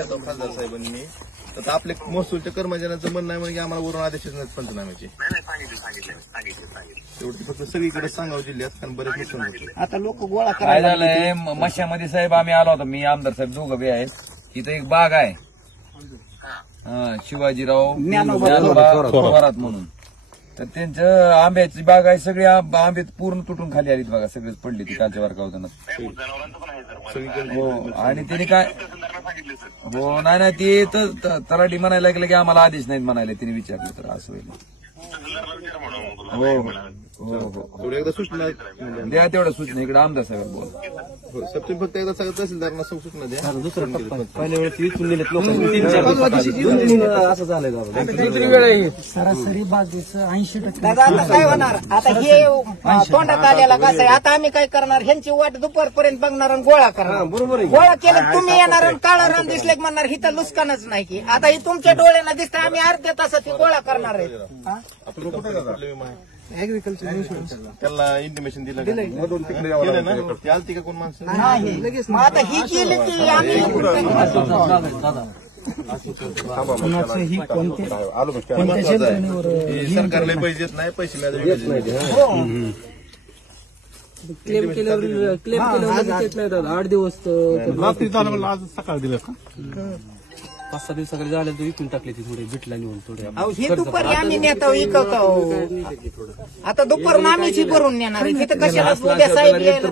लक्षात खासदार साहेबांनी तर आपल्या महसूलच्या कर्मचाऱ्यांचं म्हणणं आहे म्हणजे आम्हाला वरून आदेश नाही पंचनाम्याचे. तेवढी फक्त सगळीकडे सांगावं जिल्ह्यात कारण बरेच नुकसान होते. आता लोक गोळा काय झालंय मशामध्ये साहेब आम्ही आलो होतो, मी आमदार साहेब दोघं बी आहेत. इथं एक बाग आहे शिवाजीराव थोरात म्हणून, तर त्यांचं आंब्याची बाग आहे. सगळे आंबे पूर्ण तुटून खाली आलीत बघा, सगळेच पडले ती कालच्या वारका होताना. हो आणि त्यांनी काय हो नाही ते तर तलाठी म्हणायला लागलं की आम्हाला आदेश नाहीत म्हणायला. तिने विचारलं तर असं होईल. हो हो हो एकदा सूचना द्या तेवढ्या सूचना इकडे आमदार साहेब बोल. सप्टेंबर फक्त एकदा सगळं तहसीलदारांना सूचना द्या. पहिल्या वेळेस विचून दिलेत लोक असं झालंय सरासरी बागेचं 80%. दादा आता काय होणार आता हे तोंडात आलेला कसं आहे. आता आम्ही काय करणार ह्यांची वाट दुपारपर्यंत बघणार आणि गोळा करणार. बरोबर गोळा केलं तुम्ही येणार आणि काळं रान दिसले की म्हणणार हिथं लुस्कानच नाही की आता ही तुमच्या डोळ्यांना दिसतं. आम्ही अर्ध्या तासात ती गोळा करणार आहे. त्याला इंटिमेशन दिलं ना ते आलती का कोण माणसं नाही मग आता ही केली की आम्ही सरकारला पैसे देत नाही, पैसे मिळाले क्लेम केल्यावर देत नाही दादा. 8 दिवस रात्री झालं म्हणलं आज सकाळी दिलं का? 5-6 दिवसाकडे झाले तर विकून टाकले ती थोडे बिटला निघून थोडे. ही दुपारी आम्ही नेतो विकवतो. आता दुपारून आम्हीच भरून नेणार आहे तिथं कशाला उद्या साहेब यायला.